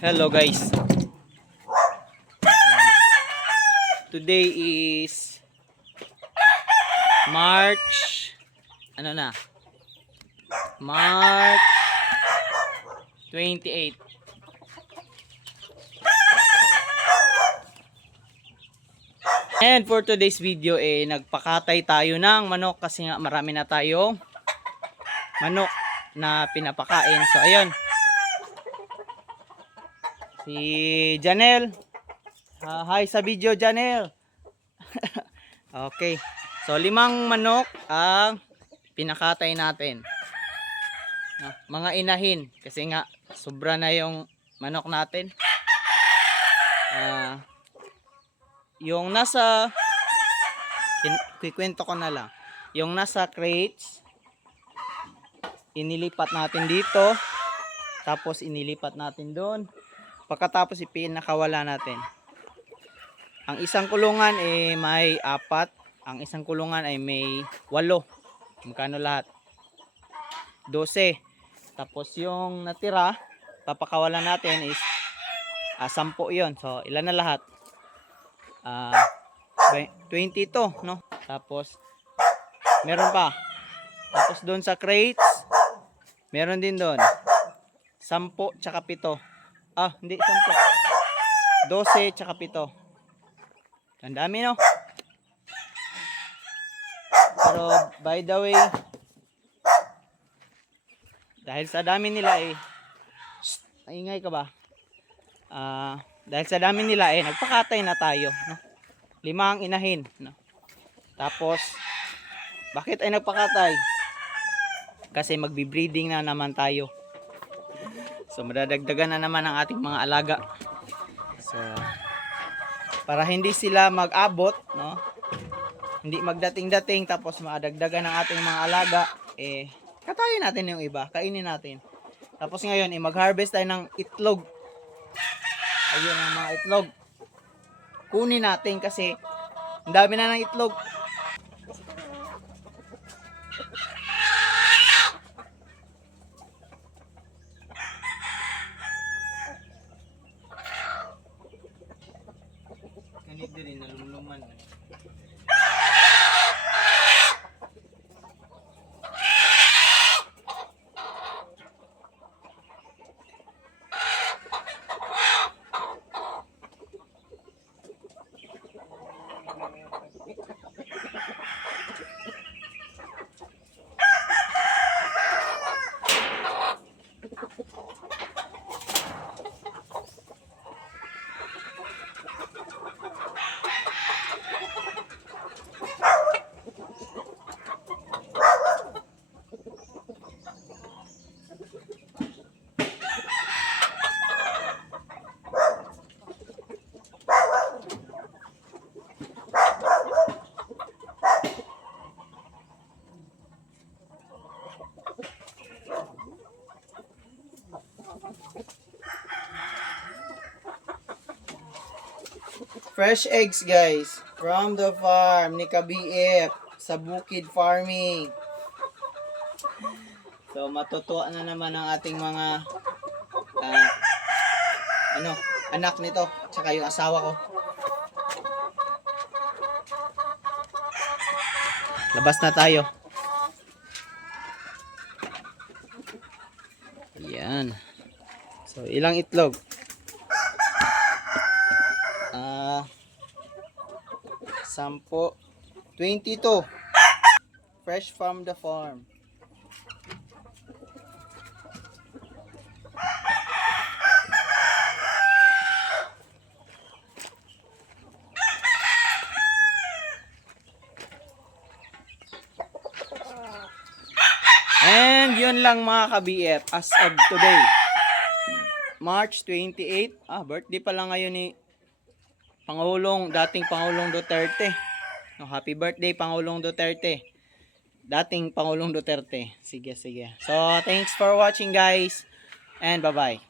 Hello guys. Today is March March 28. And for today's video nagpakatay tayo ng manok kasi nga marami na tayong manok na pinapakain. So ayun. Si Janelle. Hi sa video, Janelle. Okay. So 5 manok ang pinakatay natin. Mga inahin kasi nga sobra na yung manok natin. Yung nasa kikwento ko na lang. Yung nasa crates inilipat natin dito. Tapos inilipat natin doon. Pagkatapos ipinakawala natin. Ang isang kulungan may 4. Ang isang kulungan ay may 8. Magkano lahat? 12. Tapos yung natira, papakawalan natin is 10 yon. So ilan na lahat? 22, no? Tapos meron pa. Tapos doon sa crates, meron din doon 10 tsaka 7. Hindi 10. 12 tsaka 7. Ang dami, no? Pero by the way, dahil sa dami nila ingay ka ba? Dahil sa dami nila nagpakatay na tayo, no? 5 ang inahin, no? Tapos bakit ay nagpakatay? Kasi magbi-breeding na naman tayo. So madadagdagan na naman ang ating mga alaga. So para hindi sila mag-abot, no? Hindi magdating-dating tapos madagdagan ang ating mga alaga, katayin natin yung iba, kainin natin. Tapos ngayon mag-harvest tayo ng itlog. Ayun ang mga itlog. Kunin natin kasi ang dami na ng itlog. Kanid din nalumluman. Fresh eggs guys from the farm ni KaBF sa Bukid Farming. So matutuwa na naman ang ating mga anak nito tsaka yung asawa ko. Labas na tayo. Yan. So ilang itlog? 10, 22 fresh from the farm. And yun lang mga KaBF as of today, March 28. Birthday pa lang ngayon ni dating Pangulong Duterte. Happy birthday Pangulong Duterte. Dating Pangulong Duterte. Sige. So thanks for watching guys and bye-bye.